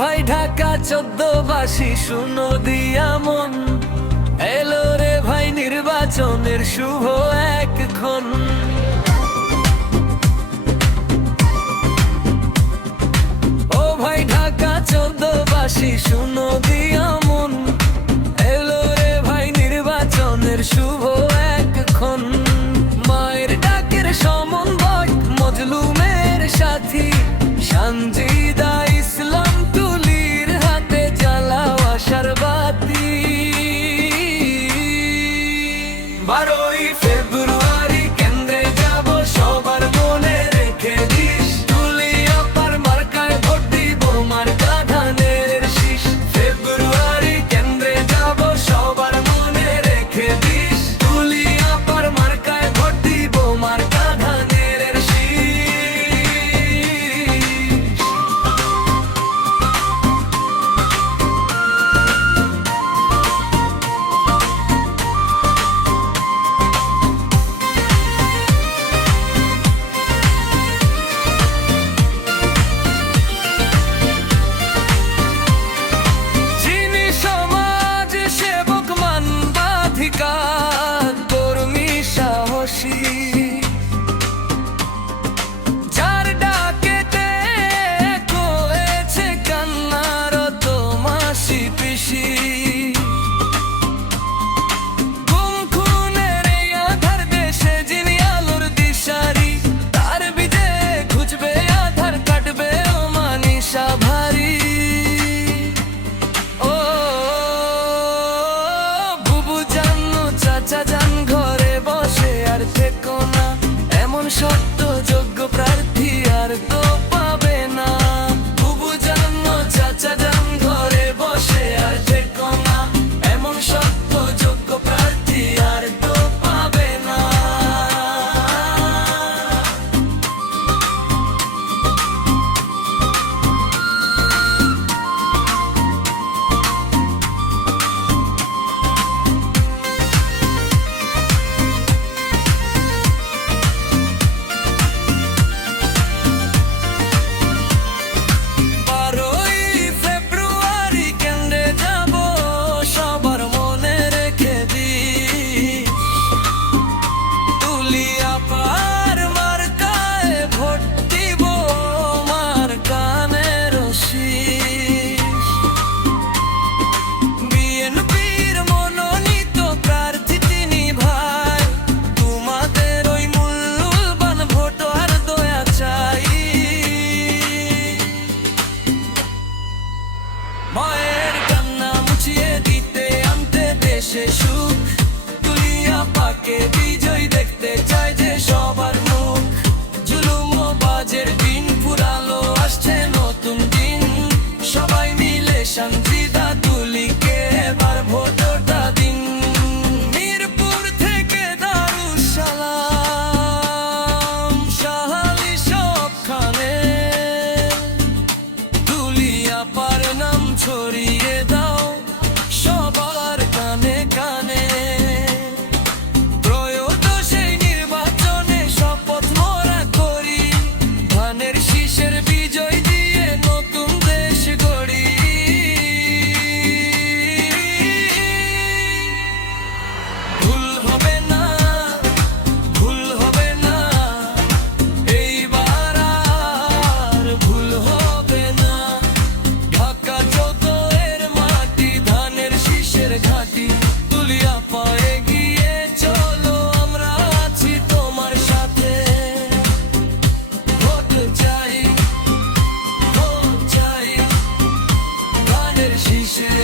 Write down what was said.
ভাই ঢাকা 14 শুনো দিয়া মন, এলো রে ভাই নির্বাচনের শুভ একক্ষণ। ও ভাই ঢাকা 14 শুনো দিয়া মন, এলো রে ভাই নির্বাচনের শুভ একক্ষণ। মায়ের ডাকের সমন্বয় মজলুমের সাথী সানজিদা ইসলাম তুলির হাতে জ্বালাও আশার বাতি। 12ই ফেব্রুয়ারি কেন্দ্রে যাব সবার মনে রেখে দিস, তুলি আপার মার্কায় ভোট দিব মার্কা ধানের শীষ। ফেব্রুয়ারি কেন্দ্রে যাব সবার মনে রেখে দিস, তুলি আপার মার্কায় ভোট দিব মার্কা ধানের শীষ। যিনি সমাজ সেবক মানবাধিকার কর্মী সাহসী, যার ডাকেতে কয়েছে কান্নারত মাসি পিসি। গুম খুনের এই আঁধার দেশে যিনি আলোর দিশারি, তার বিজয়ে খুঁজবে আধার কাটবে ও মানিসা ভারী। ও বুবু জানো চাচা যান ঘরে বসে আর থেকো না, এমন সত্য যোগ্য প্রার্থী আর তো পাবে না। বুবু জানো চাচা যান ঘরে বসে আর থেকো না, এমন সত্য যোগ্য প্রার্থী আর তো পাবে না। ফেব্রুয়ারি কেন্দ্রে যাব সবার মনে রেখে দিস, তুলি আপার মার্কায় ভোট দিব মার্কানের শীষ। বিএনপির মনোনীত প্রার্থী তিনি ভাই, তোমাদের ওই মূল্যবান ভোট আর দয়া চাই। মায়ের কান্না মুছিয়ে দিতে আনতে দেশে সুখ, তুলিয়া পাকে বিজয় দেখতে চায় যে সবার মুখ। জুলুম ও বাজের দিন ফুরালো, আসছে নতুন দিন, সবাই মিলে সানজিদা তুলিকে এবার ভোটটা দিন। মিরপুর থেকে দারুস সালাম শাহালি সবখানে, তুলিয়া পার নাম ছড়িয়ে দাও সবার কানে কানে। ত্রয়োদশে নির্বাচনে শপথ মোরা করি, ধানের শীষের বিজয় দিয়ে নতুন দেশ গড়ি। ভুল হবে না, ভুল হবে না, এইবার আর ভুল হবে না। ঢাকা 14 মাটি ধানের শীষের ঘাটি, তুলিয়া পায়ে গিয়ে চলো আমরা আছি তোমার সাথে। ভোট চাই, ভোট চাই, ধানের শীষে